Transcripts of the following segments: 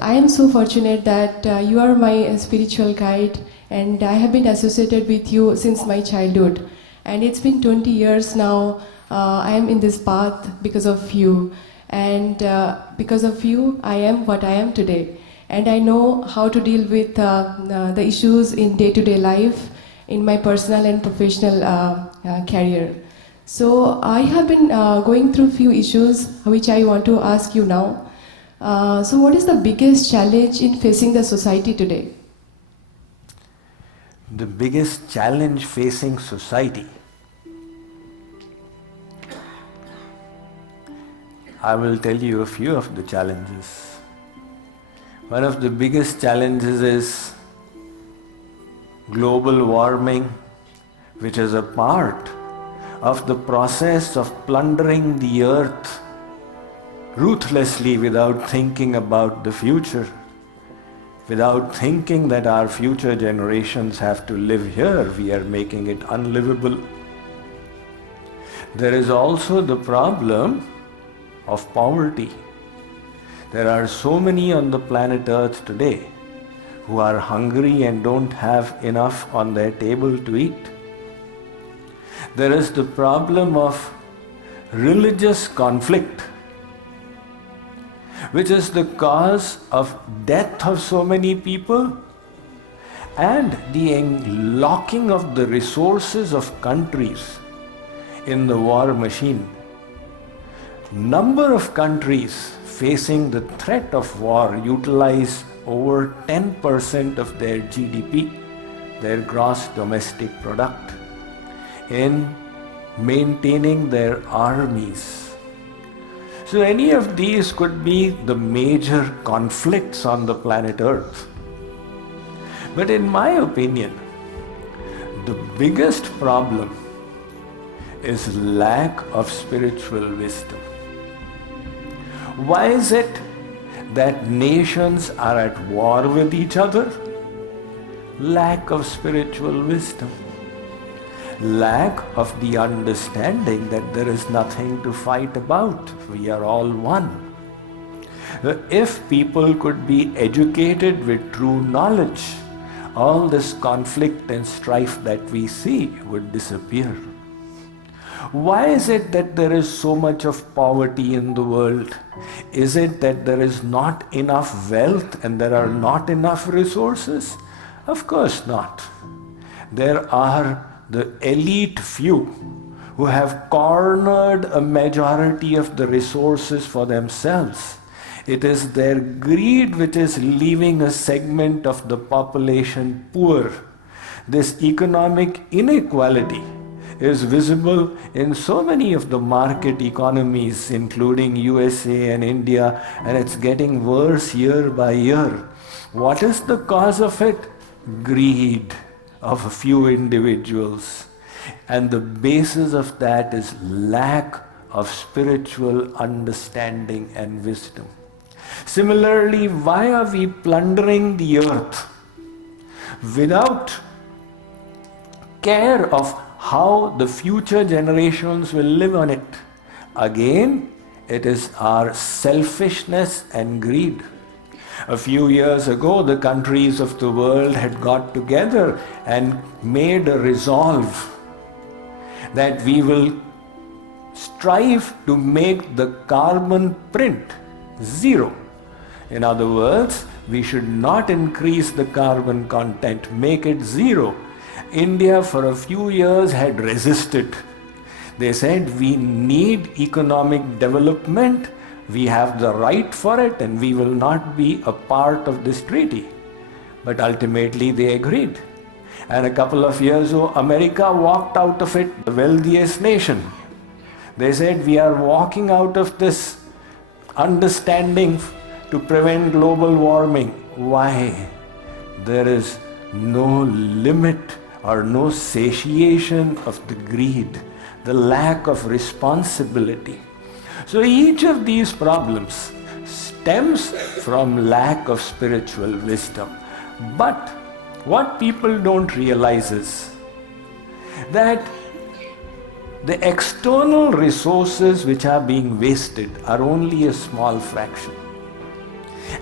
I am so fortunate that you are my spiritual guide, and I have been associated with you since my childhood. And it's been 20 years now. I am in this path because of you. And because of you, I am what I am today. And I know how to deal with the issues in day-to-day life, in my personal and professional career. So I have been going through few issues which I want to ask you now. So what is the biggest challenge in facing the society today? The biggest challenge facing society. I will tell you a few of the challenges. One of the biggest challenges is global warming, which is a part of the process of plundering the earth ruthlessly without thinking about the future, without thinking that our future generations have to live here. We are making it unlivable. There is also the problem of poverty. There are so many on the planet Earth today who are hungry and don't have enough on their table to eat. There is the problem of religious conflict, which is the cause of death of so many people and the locking of the resources of countries in the war machine. Number of countries facing the threat of war utilize over 10% of their GDP, their gross domestic product, in maintaining their armies. So any of these could be the major conflicts on the planet Earth. But in my opinion, the biggest problem is lack of spiritual wisdom. Why is it that nations are at war with each other? Lack of spiritual wisdom. Lack of the understanding that there is nothing to fight about. We are all one. If people could be educated with true knowledge, all this conflict and strife that we see would disappear. Why is it that there is so much of poverty in the world? Is it that there is not enough wealth and there are not enough resources? Of course not. There are the elite few who have cornered a majority of the resources for themselves. It is their greed which is leaving a segment of the population poor. This economic inequality is visible in so many of the market economies, including USA and India, and it's getting worse year by year. What is the cause of it? Greed of a few individuals. And the basis of that is lack of spiritual understanding and wisdom. Similarly, why are we plundering the earth without care of how the future generations will live on it? Again, it is our selfishness and greed. A few years ago, the countries of the world had got together and made a resolve that we will strive to make the carbon print zero. In other words, we should not increase the carbon content, make it zero. India for a few years had resisted. They said we need economic development, we have the right for it, and we will not be a part of this treaty. But ultimately they agreed. And a couple of years ago, America walked out of it, the wealthiest nation. They said we are walking out of this understanding to prevent global warming. Why? There is no limit or no satiation of the greed, the lack of responsibility. So each of these problems stems from lack of spiritual wisdom. But what people don't realize is that the external resources which are being wasted are only a small fraction.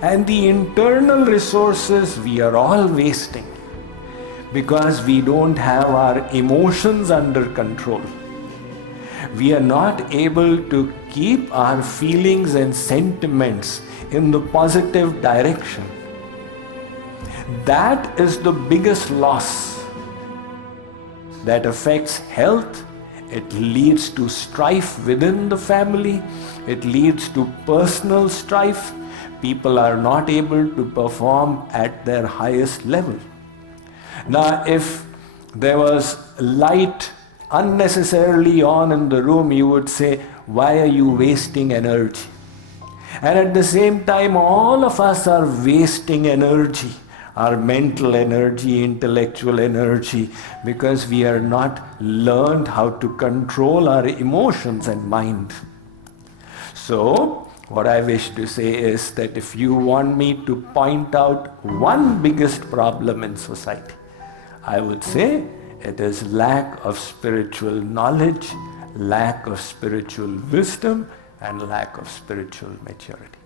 And the internal resources we are all wasting because we don't have our emotions under control. We are not able to keep our feelings and sentiments in the positive direction. That is the biggest loss that affects health. It leads to strife within the family. It leads to personal strife. People are not able to perform at their highest level. Now, if there was light unnecessarily on in the room, you would say, why are you wasting energy? And at the same time, all of us are wasting energy, our mental energy, intellectual energy, because we are not learned how to control our emotions and mind. So, what I wish to say is that if you want me to point out one biggest problem in society, I would say it is lack of spiritual knowledge, lack of spiritual wisdom, and lack of spiritual maturity.